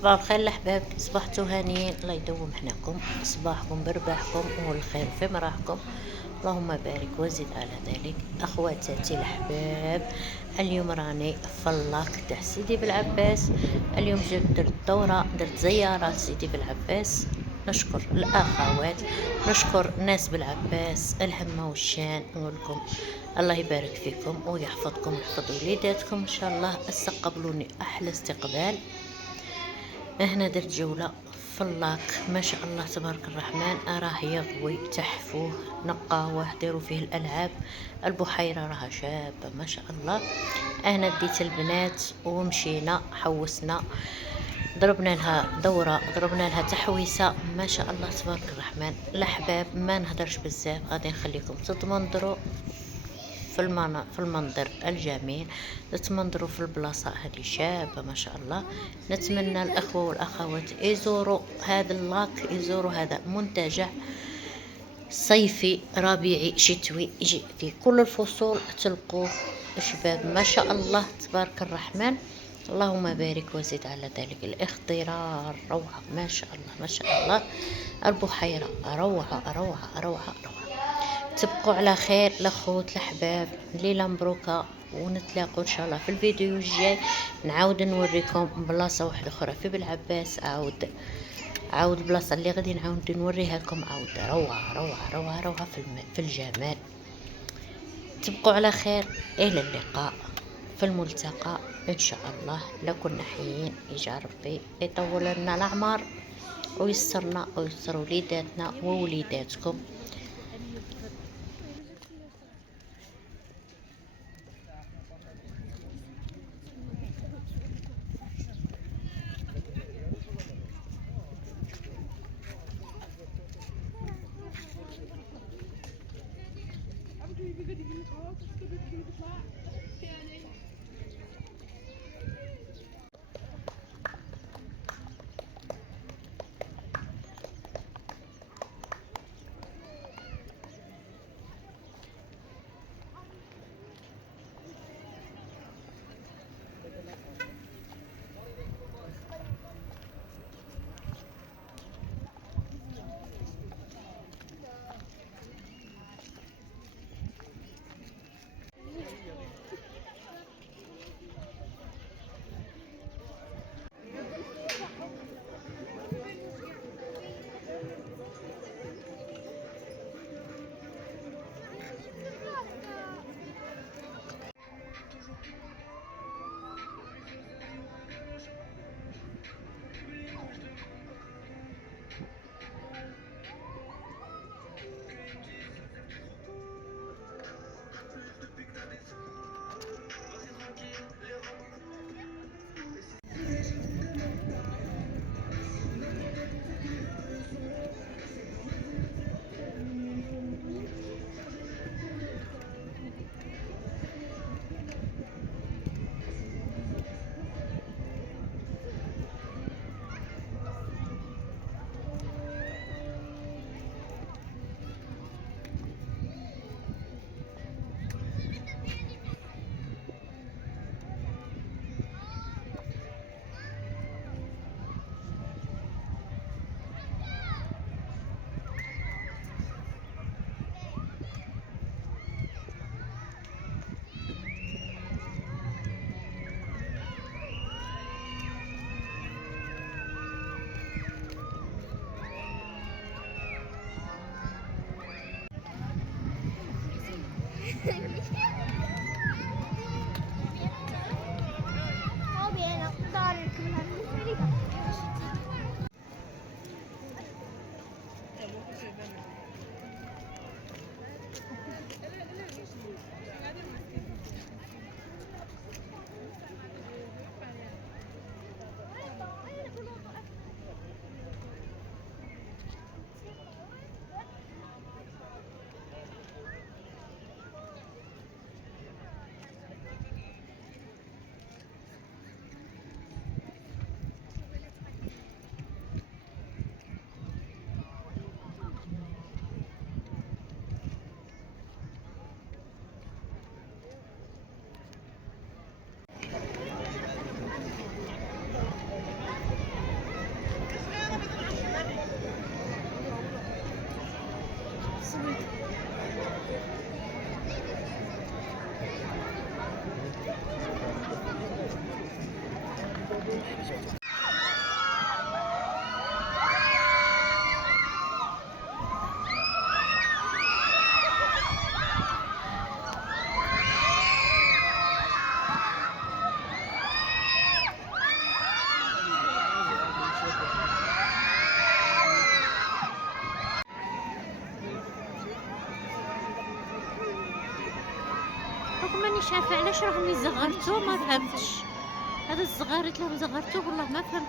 صباح الخير الأحباب، صبحتوا هانيين، الله يدوم حناكم، صباحكم برباحكم والخير في مراحكم، اللهم بارك وزد على ذلك. أخواتاتي الأحباب، اليوم راني في اللاك تاع سيدي بالعباس. اليوم درت دورة، درت زيارة لسيدي بالعباس. نشكر الأخوات، نشكر ناس بالعباس الهمة والشان، نقولكم الله يبارك فيكم ويحفظكم ويحفظ وليداتكم إن شاء الله. استقبلوني أحلى استقبال. هنا درت جولة في اللاك، ما شاء الله تبارك الرحمن، راه يغوي، تحفوه، نقاوه، ديروا فيه الالعاب. البحيرة راها شابة ما شاء الله. هنا ديت البنات ومشينا حوسنا، ضربنا لها دورة، ضربنا لها تحويسة، ما شاء الله تبارك الرحمن. الاحباب ما نهدرش بزاف، غادي نخليكم تتمنظروا في المنظر الجميل، نتمنظروا في البلاصة هذه شابة ما شاء الله. نتمنى الأخوة والأخوات يزوروا هذا اللاك، يزوروا هذا منتجع صيفي ربيعي شتوي، يجي في كل الفصول تلقوه شباب ما شاء الله تبارك الرحمن. اللهم بارك وزد على ذلك. الاخضرار روعة ما شاء الله ما شاء الله. البحيرة روعة روعة روعة روعة. تبقوا على خير الاخوت الاحباب، ليله مبروكه، ونتلاقوا ان شاء الله في الفيديو الجاي. نعاود نوريكم بلاصه واحده اخرى في بلعباس، عاود البلاصه اللي غادي نعاود نوريها لكم، عاود روعه روعه روعه روعه في الجمال. تبقوا على خير، الى اللقاء في الملتقى ان شاء الله. لو كنا حيين يجعل ربي يطول لنا الاعمار ويسرنا ويسر وليداتنا ووليداتكم. رغم مانيش عارفة علاش راهم يزغرتو، ما فهمتش. هذا الزغاريت راهم زغرتوه والله ما فهمت.